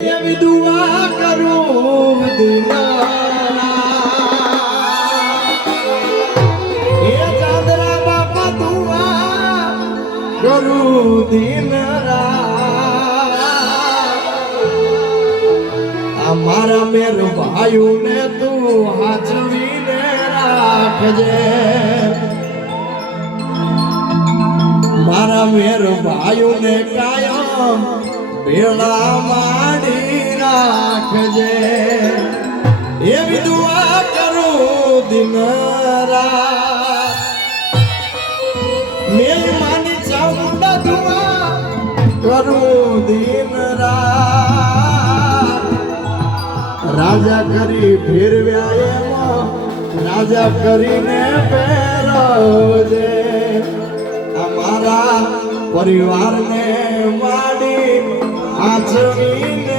એવી દુઆ કરું એ ચાંદરા બાપા દુઆ કરું દિન મારા મેર ભાઈ ને તું હાચવીને રાખજે મારા મેર ભાઈ ને કાયમ ભેળા માંડી રાખજે એવી દુઆ કરું દિન રાત મેરી માની ચામુંડા દુઆ કરું દિન રાત રાજા કરી ફેરવ્યા એમાં રાજા કરીને પહેરવજે અમારા પરિવારને માડી આચવીને